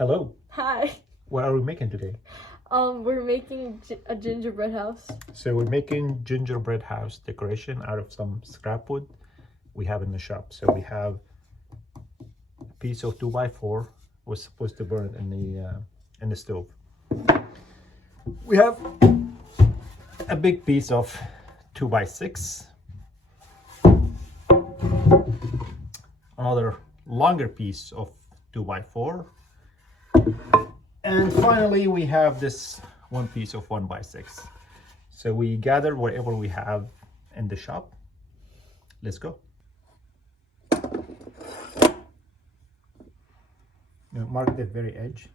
Hello. Hi. What are we making today? We're making a gingerbread house. So we're making gingerbread house decoration out of some scrap wood we have in the shop. So we have a piece of 2x4 was supposed to burn in the stove. We have a big piece of 2x6, another longer piece of 2x4, and finally we have this one piece of 1x6. So we gathered whatever we have in the shop. Let's go. Mark the very edge.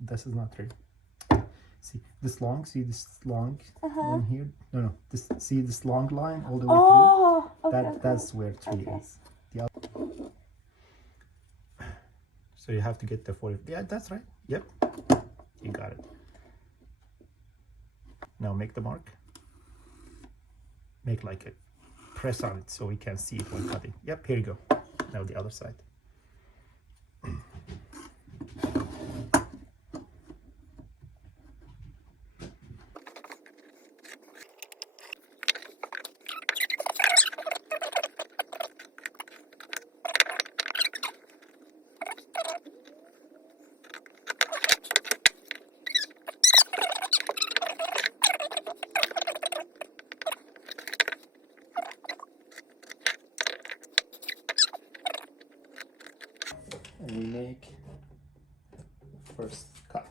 This is not right. See this long? See this long one here? No. See this long line all the way through? Okay, that's where 3 is. The other. So you have to get the 40. Yeah, that's right. Yep. You got it. Now make the mark. Make like a press on it so we can see it when cutting. Yep, here you go. Now the other side. And we make the first cut.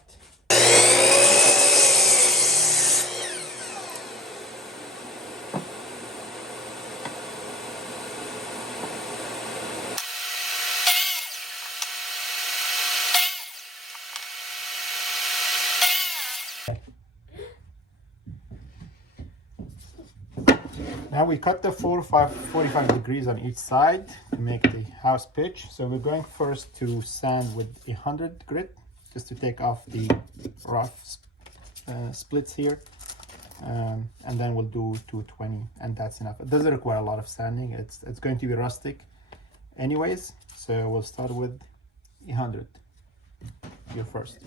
Now we cut the 45 degrees on each side to make the house pitch. So we're going first to sand with 100 grit just to take off the rough splits here. And then we'll do 220 and that's enough. It doesn't require a lot of sanding. It's going to be rustic anyways. So we'll start with 100 here first.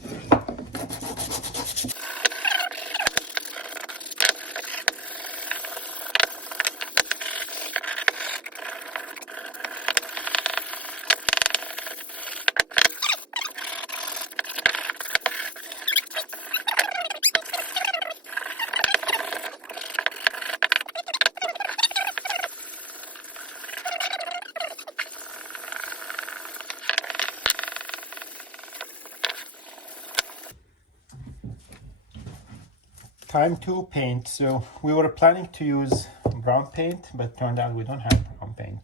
Time to paint. So we were planning to use brown paint, but turned out we don't have brown paint.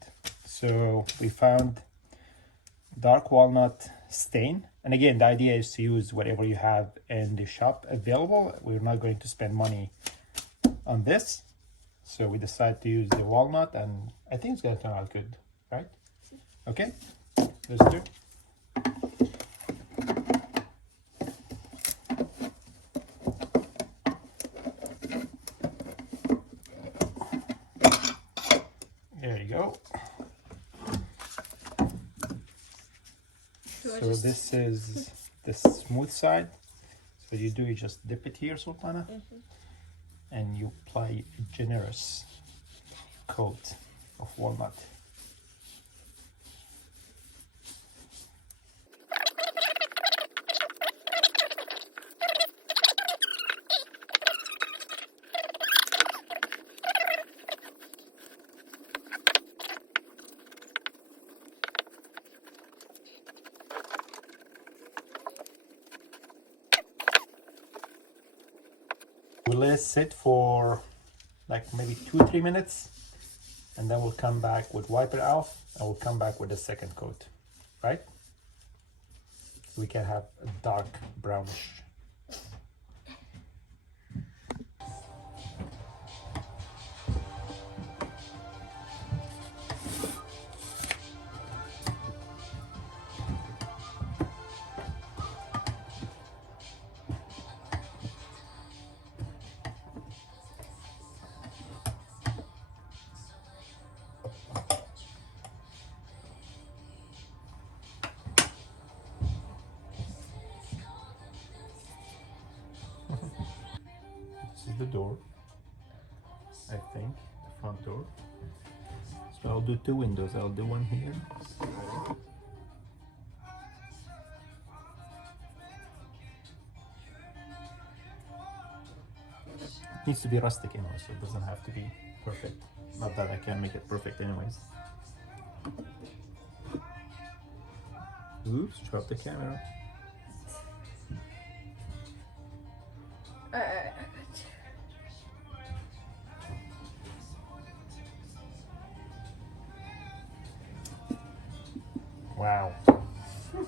So we found dark walnut stain. And again, the idea is to use whatever you have in the shop available. We're not going to spend money on this. So we decided to use the walnut and I think it's gonna turn out good, right? Okay, let's do it. There you go. So this is the smooth side. So you just dip it here, Sultana, and you apply a generous coat of walnut. We'll let it sit for like maybe 2-3 minutes and then we'll come back with wipe it off and we'll come back with the second coat, right? We can have a dark brownish. the door, I think, the front door. So I'll do 2 windows. I'll do one here. It needs to be rustic anyway, so it doesn't have to be perfect. Not that I can make it perfect anyways. Oops, dropped the camera. Wow. So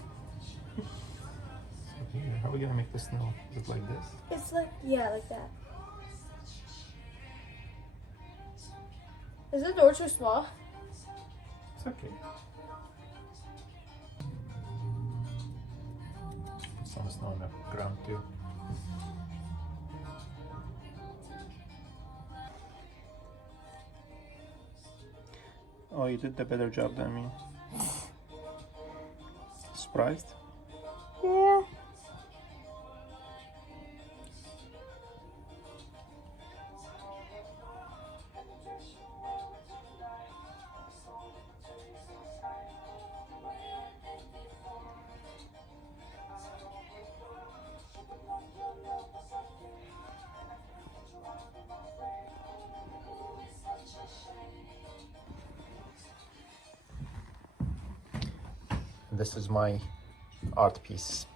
here, how are we gonna make the snow look like this? It's like, yeah, like that. Is the door too small? It's okay. Some snow on the ground too. Oh, you did a better job than me. Surprised? Yeah. This is my art piece.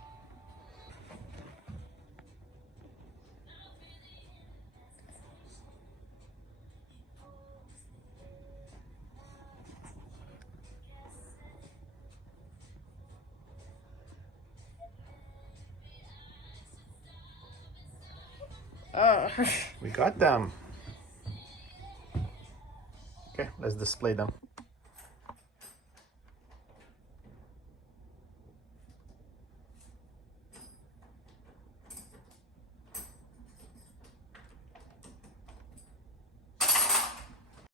We got them. Okay, let's display them.